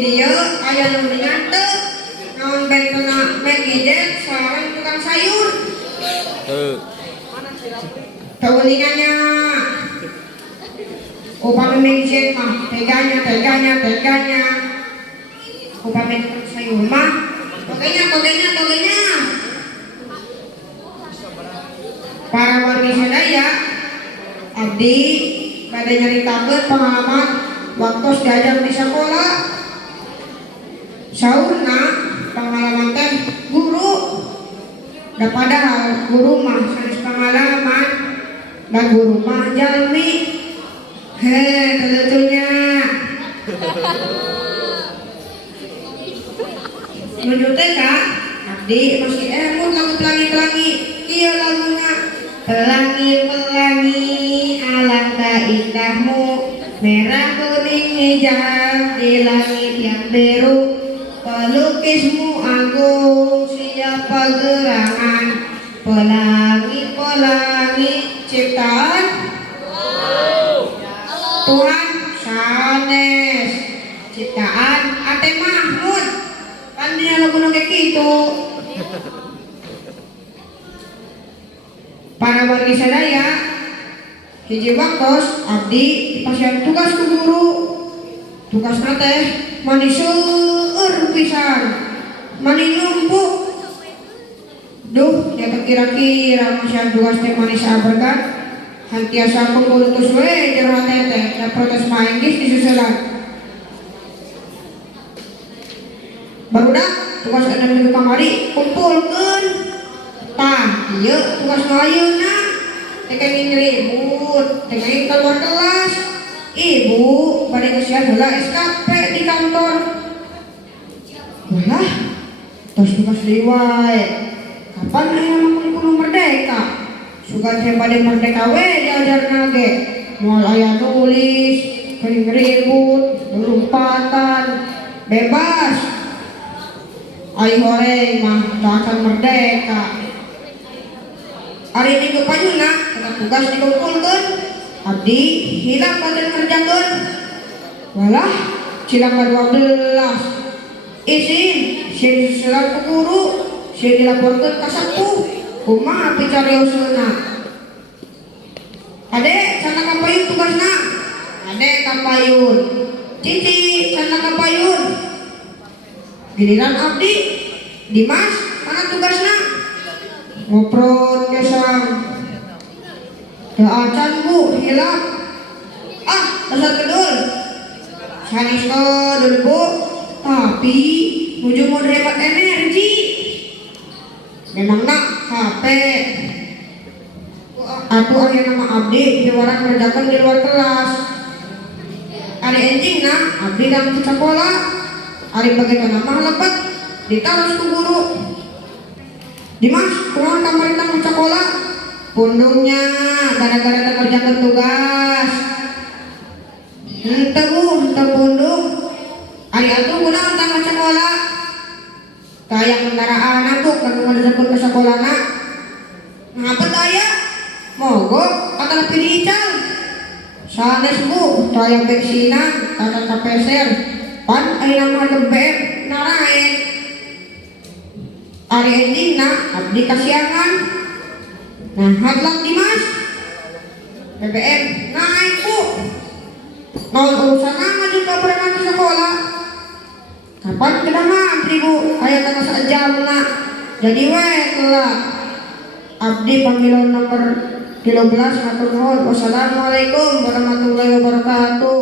dia aya nu nyante naon ben kena megidet sareng tukang sayur teulingannya upami megidet mah teganya upami tukang sayur mah togenya para warga sadaya abdi bade nyaritakeun pengalaman waktu diajar di sekolah saurna pengalaman teh guru da padahal guru mah sanes pengalaman dan guru mah jalmi tentunya menuju TK abdi masih emut lagu pelangi iya lagunya pelangi alangkah indahmu merah kuning hijau di langit yang biru pelukismu agung siapa gerangan pelangi ciptaan Tuhan sanes ciptaan Ate Mahmud kan dia lagu kayak gitu. Para warga sadaya hiji waktos abdi pasien tugas ku guru tugasna teh mani seueur pisan mani numpuk duh ya kira-kira pasien tugas teh mani sabar kan hantiasa kumpul utus we jero teh da protes main geus disusulan barudak tugas ada minggu kamari kumpulkeun tah ieu tugas ayeuna teh ribut teh keluar kelas ibu pada ngesian heula SKP di kantor lah terus tugas deui wae kapan aya kurikulum merdeka sugan teh bade merdeka we diajarna ge moal aya nulis ribut lompatan bebas ai hore mah akan merdeka. Hari minggu panyuna tugas dikumpulkeun abdi hilang pada ngerjakeun walah cilang ke-12 izin sieun selaku guru sieun dilaporkeun ka sepuh kumaha picariosna ade cenah kapayun tugasna ade kapayun cici cenah kapayun giliran abdi Dimas mana tugasna ngoprot kesang keacan bu hilang dasar kedul sanis kedul bu tapi nuju mau dapat energi memang nak HP aku akhir nama abdi di luar kerjakan di luar kelas hari enjing nak abdi dalam sekolah hari bagaimana mah lebat ditaruh ke guru Dimas, kurang kamar tanggung sekolah pundungnya gara-gara kerjakan tugas ente pundung hari itu kurang tanggung sekolah kayak kendaraan aku kan mengesepun ke sekolah nak ngapa daya mogok atau lebih diical sanes bu saya bensinan kata kapeser pan ayo nama lebih narain hari ini abdi kasiangan nah hadlang Dimas BBM naik bu nol urusan nama juga berenang ke sekolah kapan kedangan bu ayat tanggal sejam nak jadi telah abdi panggilan nomor 13 matur nuwun wassalamualaikum warahmatullahi wabarakatuh.